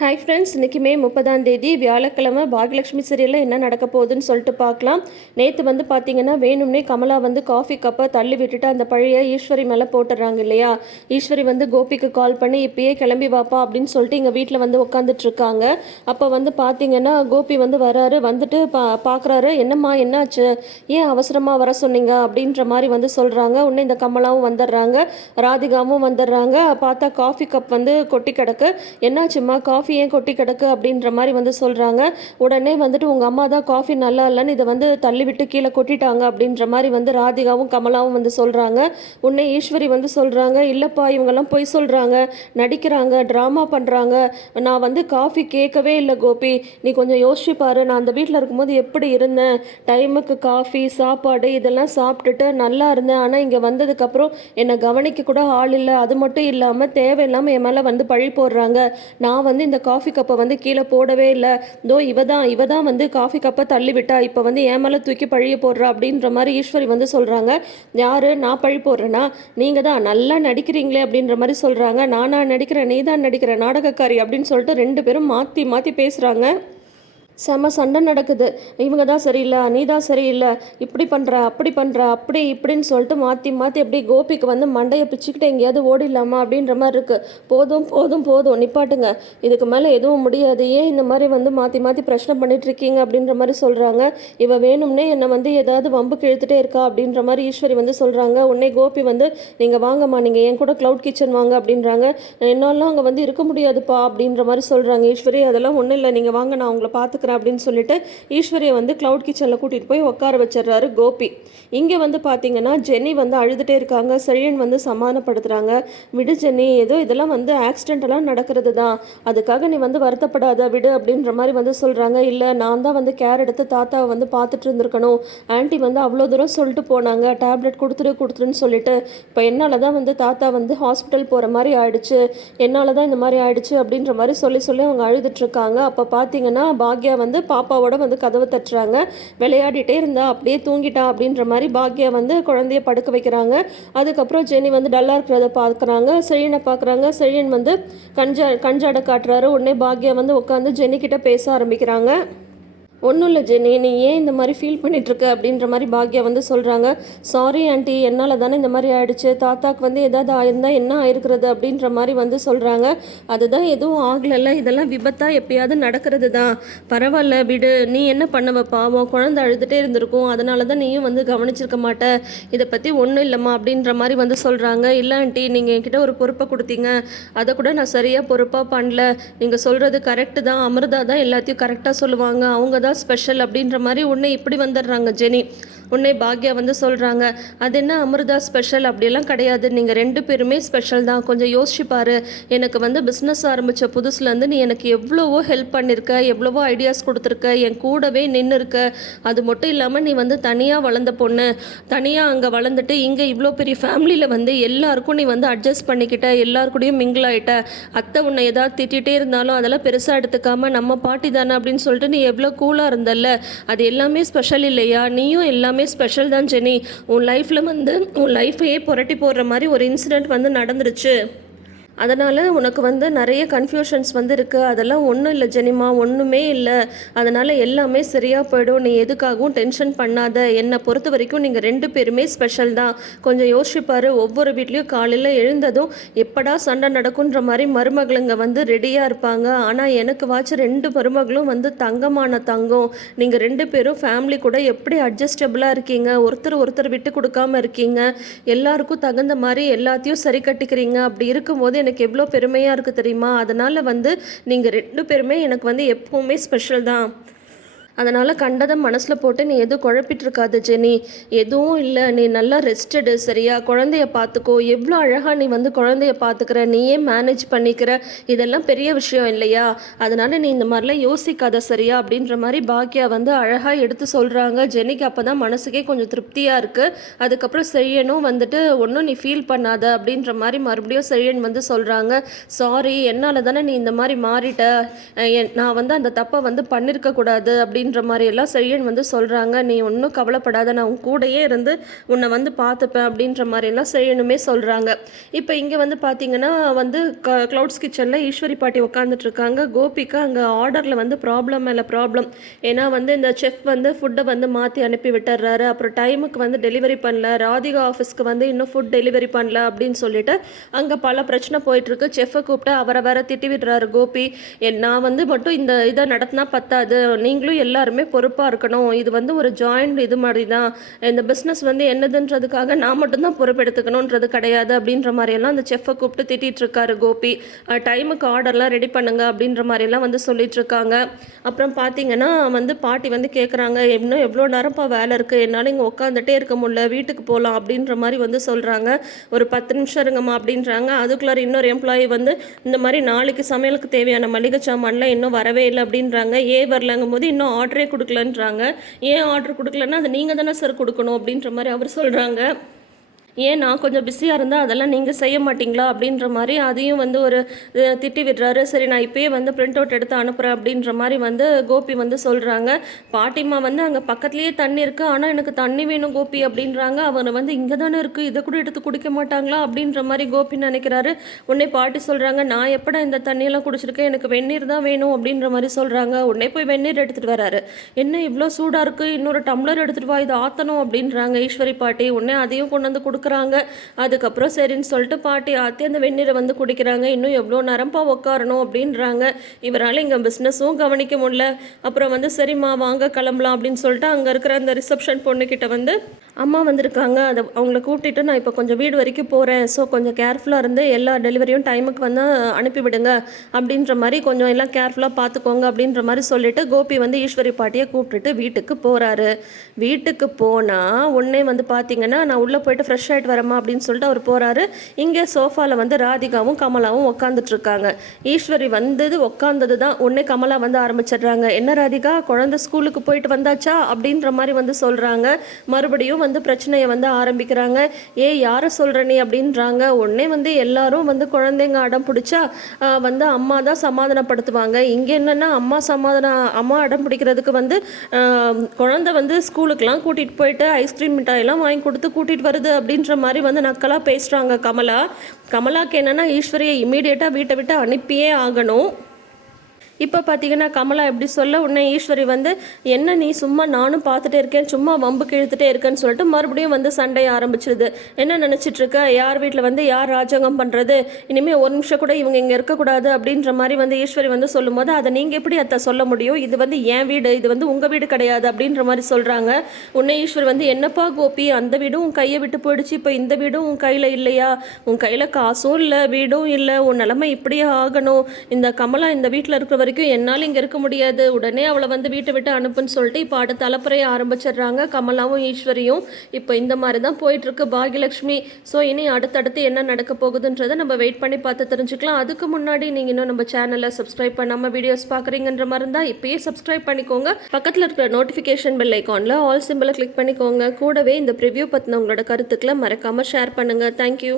Hi friends இன்றைக்குமே முப்பதாம் தேதி வியாழக்கிழமை பாகியலட்சுமி சீரியலில் என்ன நடக்க போகுதுன்னு சொல்லிட்டு பார்க்கலாம். நேற்று வந்து பார்த்தீங்கன்னா வேணும்னே கமலா வந்து காஃபி கப்பை தள்ளி விட்டுட்டு அந்த பழைய ஈஸ்வரி மேலே போட்டுடுறாங்க இல்லையா? ஈஸ்வரி வந்து கோபிக்கு கால் பண்ணி இப்பயே கிளம்பி வாப்பா அப்படின்னு சொல்லிட்டு எங்கள் வீட்டில் வந்து உட்காந்துட்டு இருக்காங்க. அப்போ வந்து பார்த்தீங்கன்னா கோபி வந்து வராரு வந்துட்டு பா பார்க்குறாரு என்னம்மா என்னாச்சு? ஏன் அவசரமாக வர சொன்னீங்க? அப்படின்ற மாதிரி வந்து சொல்கிறாங்க உடனே இந்த கமலாவும் வந்துடுறாங்க ராதிகாவும் வந்துடுறாங்க. பார்த்தா காஃபி கப் வந்து கொட்டி கிடக்கு. என்னாச்சும்மா? காஃபி காஃபி ஏன் கொட்டி கிடக்கு அப்படின்ற மாதிரி வந்து சொல்கிறாங்க உடனே வந்துட்டு உங்கள் அம்மா தான் காஃபி நல்லா இல்லைன்னு இதை வந்து தள்ளிவிட்டு கீழே கொட்டிட்டாங்க அப்படின்ற மாதிரி வந்து ராதிகாவும் கமலாவும் வந்து சொல்கிறாங்க உன்னை ஈஸ்வரி வந்து சொல்கிறாங்க இல்லைப்பா இவங்கெல்லாம் பொய் சொல்கிறாங்க நடிக்கிறாங்க ட்ராமா பண்ணுறாங்க நான் வந்து காஃபி கேட்கவே இல்லை கோபி. நீ கொஞ்சம் யோசிச்சு பாரு. நான் அந்த வீட்டில் இருக்கும்போது எப்படி இருந்தேன்? டைமுக்கு காஃபி சாப்பாடு இதெல்லாம் சாப்பிட்டுட்டு நல்லா இருந்தேன். ஆனால் இங்கே வந்ததுக்கப்புறம் என்னை கவனிக்க கூட ஆள் இல்லை. அது மட்டும் இல்லாமல் தேவையில்லாமல் என் மேலே வந்து பழி போடுறாங்க. நான் வந்து இந்த காஃபி கப்பை வந்து கீழே போடவே இல்லை. தோ இவ தான் இவ தான் வந்து காஃபி கப்பை தள்ளி விட்டா இப்போ வந்து ஏன் மேலே தூக்கி பழிய போடுறா அப்படின்ற மாதிரி ஈஸ்வரி வந்து சொல்கிறாங்க யார்? நான் பழி போடுறேன்னா நீங்கள் தான் நல்லா நடிக்கிறீங்களே அப்படின்ற மாதிரி சொல்கிறாங்க நானா நடிக்கிறேன் நீ தான் நடிக்கிற நாடகக்காரி அப்படின்னு சொல்லிட்டு ரெண்டு பேரும் மாற்றி மாற்றி பேசுகிறாங்க செம சண்டை நடக்குது. இவங்க தான் சரியில்லை நீ தான் சரியில்லை இப்படி பண்ணுற அப்படி பண்ணுற அப்படி இப்படின்னு சொல்லிட்டு மாற்றி மாற்றி அப்படியே கோபிக்கு வந்து மண்டையை பிச்சுக்கிட்டு எங்கேயாவது ஓடிடலாமா அப்படின்ற மாதிரி இருக்குது போதும் போதும் போதும் நிப்பாட்டுங்க. இதுக்கு மேலே எதுவும் முடியாது. ஏன் இந்த மாதிரி வந்து மாற்றி மாற்றி பிரச்சனை பண்ணிட்டு இருக்கீங்க அப்படின்ற மாதிரி சொல்கிறாங்க இவ வேணும்னே என்னை வந்து ஏதாவது வம்புக்கு இழுத்துட்டே இருக்கா அப்படின்ற மாதிரி ஈஸ்வரி வந்து சொல்கிறாங்க உடனே கோபி வந்து நீங்கள் வாங்கம்மா நீங்கள் என் கூட க்ளவுட் கிச்சன் வாங்க அப்படின்றாங்க. என்னாலாம் அங்கே வந்து இருக்க முடியாதுப்பா அப்படின்ற மாதிரி சொல்கிறாங்க ஈஸ்வரி அதெல்லாம் ஒன்றும் இல்லை. நீங்கள் வாங்க நான் உங்களை பார்த்துக்கிறேன் அப்படின்னு சொல்லிட்டு ஈஸ்வரியை வந்து க்ளவுட் கிச்சனில் கூட்டிகிட்டு போய் உட்கார வச்சிடுறாரு கோபி. இங்கே வந்து பார்த்தீங்கன்னா ஜென்னி வந்து அழுதுகிட்டே இருக்காங்க. செழியன் வந்து சமாதானப்படுத்துகிறாங்க விடு ஜென்னி ஏதோ இதெல்லாம் வந்து ஆக்சிடென்டெல்லாம் நடக்கிறது தான் அதுக்காக நீ வந்து வருத்தப்படாத விடு அப்படின்ற மாதிரி வந்து சொல்கிறாங்க இல்லை நான் தான் வந்து கேர் எடுத்து தாத்தாவை வந்து பார்த்துட்டு இருந்திருக்கணும். ஆன்ட்டி வந்து அவ்வளோ தூரம் சொல்லிட்டு போனாங்க. டேப்லெட் கொடுத்துரு கொடுத்துருன்னு சொல்லிட்டு. இப்போ என்னால் தான் வந்து தாத்தா வந்து ஹாஸ்பிட்டல் போகிற மாதிரி ஆயிடுச்சு. என்னால் தான் இந்த மாதிரி ஆயிடுச்சு அப்படின்ற மாதிரி சொல்லி சொல்லி அவங்க அழுதுட்டு இருக்காங்க. அப்போ பார்த்தீங்கன்னா பாக்யா வந்து பாப்பாவோட வந்து கதவு தட்டுறாங்க. விளையாடிட்டே இருந்தா அப்படியே தூங்கிட்டா அப்படின்ற மாதிரி பாக்யா வந்து குழந்தைய படுக்க வைக்கிறாங்க. அதுக்கப்புறம் ஜெனி வந்து டல்லாக இருக்கிறத பார்க்குறாங்க செழியனை பார்க்குறாங்க செழியன் வந்து கஞ்சா கஞ்சாடை காட்டுறாரு. உடனே பாக்யா வந்து உட்காந்து ஜெனி கிட்ட பேச ஆரம்பிக்கிறாங்க. ஒன்றும் இல்லை ஜெனி நீ ஏன் இந்த மாதிரி ஃபீல் பண்ணிகிட்ருக்க அப்படின்ற மாதிரி பாக்யா வந்து சொல்கிறாங்க சாரி ஆண்டி என்னால் தானே இந்த மாதிரி ஆயிடுச்சு. தாத்தாக்கு வந்து எதாவது ஆயிருந்தால் என்ன ஆயிருக்கிறது? அப்படின்ற மாதிரி வந்து சொல்கிறாங்க அதுதான் எதுவும் ஆகலைல்ல. இதெல்லாம் விபத்தாக எப்பயாவது நடக்கிறது தான் பரவாயில்ல விடு. நீ என்ன பண்ணுவ பாவம் குழந்தை அழுதுகிட்டே இருந்திருக்கும். அதனால தான் நீயும் வந்து கவனிச்சிருக்க மாட்ட. இதை பற்றி ஒன்றும் இல்லைம்மா. அப்படின்ற மாதிரி வந்து சொல்கிறாங்க இல்லை ஆண்டி நீங்கள் என்கிட்ட ஒரு பொறுப்பை கொடுத்தீங்க. அதை கூட நான் சரியாக பொறுப்பாக பண்ணல. நீங்கள் சொல்கிறது கரெக்டு தான். அமிர்தா தான் எல்லாத்தையும் கரெக்டாக சொல்லுவாங்க. அவங்க தான் ஸ்பெஷல் அப்படின்ற மாதிரி உன்னை இப்படி வந்துடுறாங்க ஜெனி. உன்னை பாக்யா வந்து சொல்கிறாங்க அது என்ன அமிர்தா ஸ்பெஷல் அப்படியெல்லாம் கிடையாது. நீங்கள் ரெண்டு பேருமே ஸ்பெஷல் தான். கொஞ்சம் யோசிச்சு எனக்கு வந்து பிஸ்னஸ் ஆரம்பித்த புதுசுலேருந்து நீ எனக்கு எவ்வளவோ ஹெல்ப் பண்ணியிருக்க எவ்வளவோ ஐடியாஸ் கொடுத்துருக்க. என் கூடவே நின்று இருக்க அது மட்டும் இல்லாமல் நீ வந்து தனியாக வளர்ந்த பொண்ணு. தனியாக அங்கே வளர்ந்துட்டு இங்கே இவ்வளோ பெரிய ஃபேமிலியில் வந்து எல்லாருக்கும் நீ வந்து அட்ஜஸ்ட் பண்ணிக்கிட்ட. எல்லார் கூடயும் மிங்கிள் ஆகிட்ட அத்தை உன்னை ஏதாவது திட்டிகிட்டே இருந்தாலும் அதெல்லாம் பெருசாக எடுத்துக்காமல் நம்ம பாட்டி தானே அப்படின்னு சொல்லிட்டு நீ எவ்வளோ கூலாக இருந்தல்ல. அது எல்லாமே ஸ்பெஷல் இல்லையா? நீயும் எல்லாமே ஸ்பெஷல் தான் ஜெனி. உன் லைஃப்பில் வந்து உன் லைஃப்பையே புரட்டி போடுற மாதிரி ஒரு இன்சிடெண்ட் வந்து நடந்துருச்சு. அதனால் உனக்கு வந்து நிறைய கன்ஃபியூஷன்ஸ் வந்து இருக்குது அதெல்லாம் ஒன்றும் இல்லை ஜெனிமா ஒன்றுமே இல்லை. அதனால் எல்லாமே சரியாக போயிடும். நீ எதுக்காகவும் டென்ஷன் பண்ணாத. என்னை பொறுத்த வரைக்கும் நீங்கள் ரெண்டு பேருமே ஸ்பெஷல் தான். கொஞ்சம் யோசிப்பார். ஒவ்வொரு வீட்லேயும் காலையில் எழுந்ததும் எப்படா சண்டை நடக்குன்ற மாதிரி மருமகளுங்க வந்து ரெடியாக இருப்பாங்க. ஆனால் எனக்கு வாச்சு ரெண்டு மருமகளும் வந்து தங்கமான தங்கம். நீங்கள் ரெண்டு பேரும் ஃபேமிலி கூட எப்படி அட்ஜஸ்டபிளாக இருக்கீங்க? ஒருத்தர் ஒருத்தர் விட்டு கொடுக்காம இருக்கீங்க. எல்லாருக்கும் தகுந்த மாதிரி எல்லாத்தையும் சரி கட்டிக்கிறீங்க. அப்படி இருக்கும்போது எனக்கு எவ்வளோ பெருமையாக இருக்குது தெரியுமா? அதனால் வந்து நீங்கள் ரெண்டு பேருமே எனக்கு வந்து எப்போவுமே ஸ்பெஷல் தான். அதனால் கண்டதை மனசில் போட்டு நீ எதுவும் குழப்பிட்டு ஜெனி. எதுவும் இல்லை. நீ நல்லா ரெஸ்டடு சரியா? குழந்தைய பார்த்துக்கோ எவ்வளோ அழகாக நீ வந்து குழந்தைய பார்த்துக்கிற நீயே மேனேஜ் பண்ணிக்கிற. இதெல்லாம் பெரிய விஷயம் இல்லையா? அதனால் நீ இந்த மாதிரிலாம் யோசிக்காத சரியா? அப்படின்ற மாதிரி பாக்கியா வந்து அழகாக எடுத்து சொல்கிறாங்க ஜெனிக்கு அப்போ தான் மனசுக்கே கொஞ்சம் திருப்தியாக இருக்குது அதுக்கப்புறம் செழியனும் வந்துட்டு ஒன்றும் நீ ஃபீல் பண்ணாத அப்படின்ற மாதிரி மறுபடியும் செழியன் வந்து சொல்கிறாங்க சாரி என்னால் தானே நீ இந்த மாதிரி மாறிட்ட. என்- நான் வந்து அந்த தப்பை வந்து பண்ணியிருக்கக்கூடாது அப்படின்னு அப்படின்ற மாதிரி எல்லாம் செழியன் வந்து சொல்கிறாங்க நீ ஒன்றும் கவலைப்படாத நான் உன் கூடையே இருந்து உன்னை வந்து பார்த்துப்பேன் அப்படின்ற மாதிரியெல்லாம் செழியனுமே சொல்கிறாங்க இப்போ இங்கே வந்து பார்த்தீங்கன்னா வந்து க க்ளவுட்ஸ் கிச்சனில் ஈஸ்வரி பாட்டி உட்காந்துட்ருக்காங்க கோபிக்கு அங்கே ஆர்டரில் வந்து ப்ராப்ளம் மேலே ப்ராப்ளம் ஏன்னா வந்து இந்த செஃப் வந்து ஃபுட்டை வந்து மாற்றி அனுப்பி விட்டுறாரு. அப்புறம் டைமுக்கு வந்து டெலிவரி பண்ணல. ராதிகா ஆஃபீஸ்க்கு வந்து இன்னும் ஃபுட் டெலிவரி பண்ணல அப்படின்னு சொல்லிட்டு அங்கே பல பிரச்சனை போயிட்டுருக்கு செஃப்பை கூப்பிட்டு அவரை வேற திட்டி விடுறாரு கோபி. என் நான் வந்து மட்டும் இந்த இதை நடத்தினா பத்தாது. நீங்களும் எல்லா எல்லாருமே பொறுப்பாக இருக்கணும். இது வந்து ஒரு ஜாயிண்ட் இது மாதிரி தான் இந்த பிஸ்னஸ் வந்து என்னதுன்றதுக்காக நான் மட்டும்தான் பொறுப்பெடுத்துக்கணுன்றது கிடையாது அப்படின்ற மாதிரியெல்லாம் அந்த செஃப்பை கூப்பிட்டு திட்டிட்டு இருக்காரு கோபி. டைமுக்கு ஆர்டர்லாம் ரெடி பண்ணுங்க அப்படின்ற மாதிரிலாம் வந்து சொல்லிட்டு இருக்காங்க. அப்புறம் பார்த்தீங்கன்னா வந்து பாட்டி வந்து கேட்குறாங்க இன்னும் எவ்வளோ நேரம்ப்பா வேலை இருக்குது என்னால் இங்கே உட்காந்துட்டே இருக்க முடியல. வீட்டுக்கு போகலாம் அப்படின்ற மாதிரி வந்து சொல்கிறாங்க ஒரு பத்து நிமிஷம் இருங்கம்மா அப்படின்றாங்க. அதுக்குள்ளார இன்னொரு எம்ப்ளாயி வந்து இந்த மாதிரி நாளைக்கு சமையலுக்கு தேவையான மளிகை சாமான்லாம் இன்னும் வரவே இல்லை அப்படின்றாங்க. ஏ வரலங்கும் போது இன்னும் ஆர்டர் ஆர்டரே கொடுக்கலன்றாங்க. ஏன் ஆர்டர் கொடுக்கலன்னா அது நீங்கள் தானே சார் கொடுக்கணும் அப்படின்ற மாதிரி அவர் சொல்கிறாங்க ஏன் நான் கொஞ்சம் பிஸியாக இருந்தால் அதெல்லாம் நீங்கள் செய்ய மாட்டீங்களா? அப்படின்ற மாதிரி அதையும் வந்து ஒரு திட்டி விடுறாரு. சரி நான் இப்போயே வந்து பிரிண்ட் அவுட் எடுத்து அனுப்புகிறேன் அப்படின்ற மாதிரி வந்து கோபி வந்து சொல்கிறாங்க பாட்டிமா வந்து அங்கே பக்கத்துலேயே தண்ணி இருக்குது ஆனால் எனக்கு தண்ணி வேணும் கோபி அப்படின்றாங்க. அவர் வந்து இங்கே தானே இருக்குது இதை கூட எடுத்து குடிக்க மாட்டாங்களா? அப்படின்ற மாதிரி கோபி நினைக்கிறாரு. உடனே பாட்டி சொல்கிறாங்க நான் எப்படா இந்த தண்ணியெல்லாம் குடிச்சிருக்கேன்? எனக்கு வெந்நீர் தான் வேணும் அப்படின்ற மாதிரி சொல்கிறாங்க உடனே போய் வெந்நீர் எடுத்துகிட்டு வராரு. என்ன இவ்வளோ சூடாக இருக்குது இன்னொரு டம்ளர் எடுத்துகிட்டு வா. இது ஆற்றணும் அப்படின்றாங்க. ஈஸ்வரி பாட்டி உடனே அதையும் கொண்டு வந்து கொடுக்க பார்க்குறாங்க அதுக்கப்புறம் சரின்னு சொல்லிட்டு பாட்டி ஆற்றி அந்த வெந்நீரை வந்து குடிக்கிறாங்க. இன்னும் எவ்வளோ நரம்பாக உட்காரணும் அப்படின்றாங்க. இவரால் இங்கே பிஸ்னஸும் கவனிக்க முடியல. அப்புறம் வந்து சரிம்மா வாங்க கிளம்பலாம் அப்படின்னு சொல்லிட்டு அங்கே இருக்கிற அந்த ரிசப்ஷன் பொண்ணுக்கிட்ட வந்து அம்மா வந்திருக்காங்க. அதை அவங்கள கூப்பிட்டு நான் இப்போ கொஞ்சம் வீடு வரைக்கும் போகிறேன் ஸோ கொஞ்சம் கேர்ஃபுல்லாக இருந்து எல்லா டெலிவரியும் டைமுக்கு வந்து அனுப்பிவிடுங்க அப்படின்ற மாதிரி கொஞ்சம் எல்லாம் கேர்ஃபுல்லாக பார்த்துக்கோங்க அப்படின்ற மாதிரி சொல்லிவிட்டு கோபி வந்து ஈஸ்வரி பாட்டியை கூப்பிட்டுட்டு வீட்டுக்கு போகிறாரு வீட்டுக்கு போனால் உடனே வந்து பார்த்தீங்கன்னா நான் உள்ளே போயிட்டு ஃப்ரெஷ் ஆகிட்டு வரமா அப்படின்னு சொல்லிட்டு அவர் போகிறாரு இங்கே சோஃபாவில் வந்து ராதிகாவும் கமலாவும் உட்காந்துட்ருக்காங்க ஈஸ்வரி வந்தது உட்காந்தது தான் உடனே கமலா வந்து ஆரம்பிச்சிடுறாங்க. என்ன ராதிகா குழந்தை ஸ்கூலுக்கு போயிட்டு வந்தாச்சா? அப்படின்ற மாதிரி வந்து சொல்கிறாங்க மறுபடியும் வந்து பிரச்சனையை வந்து ஆரம்பிக்கிறாங்க. ஏ யாரை சொல்கிற நீ அப்படின்றாங்க. உடனே வந்து எல்லாரும் வந்து குழந்தைங்க அடம் பிடிச்சா வந்து அம்மா தான் சமாதானப்படுத்துவாங்க. இங்கே என்னென்னா அம்மா சமாதானம் அம்மா அடம் பிடிக்கிறதுக்கு வந்து குழந்தை வந்து ஸ்கூலுக்கெலாம் கூட்டிகிட்டு போயிட்டு ஐஸ்கிரீம் மிட்டாயெல்லாம் வாங்கி கொடுத்து கூட்டிகிட்டு வருது அப்படின்ற மாதிரி வந்து நக்கலாக பேசுகிறாங்க கமலா. கமலாக்கு என்னென்னா ஈஸ்வரியை இமீடியட்டாக வீட்டை விட்டு அனுப்பியே ஆகணும். இப்போ பார்த்தீங்கன்னா கமலா எப்படி சொல்ல உடனே ஈஸ்வரி வந்து என்ன நீ சும்மா நானும் பார்த்துட்டே இருக்கேன் சும்மா வம்புக்கு இழுத்துட்டே இருக்கேன்னு சொல்லிட்டு மறுபடியும் வந்து சண்டை ஆரம்பிச்சிருது. என்ன நினச்சிட்டு இருக்க? யார் வீட்டில் வந்து யார் ராஜாங்கம் பண்ணுறது இனிமேல் ஒரு நிமிஷம் கூட இவங்க இங்கே இருக்கக்கூடாது அப்படின்ற மாதிரி வந்து ஈஸ்வரி வந்து சொல்லும்போது அதை நீங்கள் எப்படி அத்தை சொல்ல முடியும்? இது வந்து என் வீடு இது வந்து உங்கள் வீடு கிடையாது அப்படின்ற மாதிரி சொல்கிறாங்க உன்னை ஈஸ்வர் வந்து என்னப்பா கோபி அந்த வீடும் உன் கையை விட்டு போயிடுச்சு இப்போ இந்த வீடும் உன் கையில் இல்லையா? உன் கையில் காசும் இல்லை வீடும் இல்லை உன் நிலமை இப்படியே ஆகணும். இந்த கமலா இந்த வீட்டில் இருக்கிறவர் வரைக்கும் என்னால் இங்கே இருக்க முடியாது. உடனே அவளை வந்து வீட்டை விட்டு அனுப்புன்னு சொல்லிட்டு இப்போ அடுத்த தலைப்புறையை ஆரம்பிச்சிடுறாங்க. கமலாவும் ஈஸ்வரியும். இப்போ இந்த மாதிரி தான் போயிட்டுருக்கு பாகியலட்சுமி. ஸோ இனி அடுத்தடுத்து என்ன நடக்க போகுதுன்றதை நம்ம வெயிட் பண்ணி பார்த்து தெரிஞ்சுக்கலாம். அதுக்கு முன்னாடி நீங்கள் இன்னும் நம்ம சேனலை சப்ஸ்கிரைப் பண்ணாமல் வீடியோஸ் பார்க்குறீங்கன்ற மாதிரி இருந்தால் இப்போயே சப்ஸ்கிரைப் பண்ணிக்கோங்க. பக்கத்தில் இருக்கிற நோட்டிஃபிகேஷன் பெல் ஐக்கானில் ஆல் சிம்பிளை கிளிக் பண்ணிக்கோங்க. கூடவே இந்த ப்ரிவ்யூ பற்றின உங்களோட கருத்துக்களை மறக்காமல் ஷேர் பண்ணுங்கள் தேங்க்யூ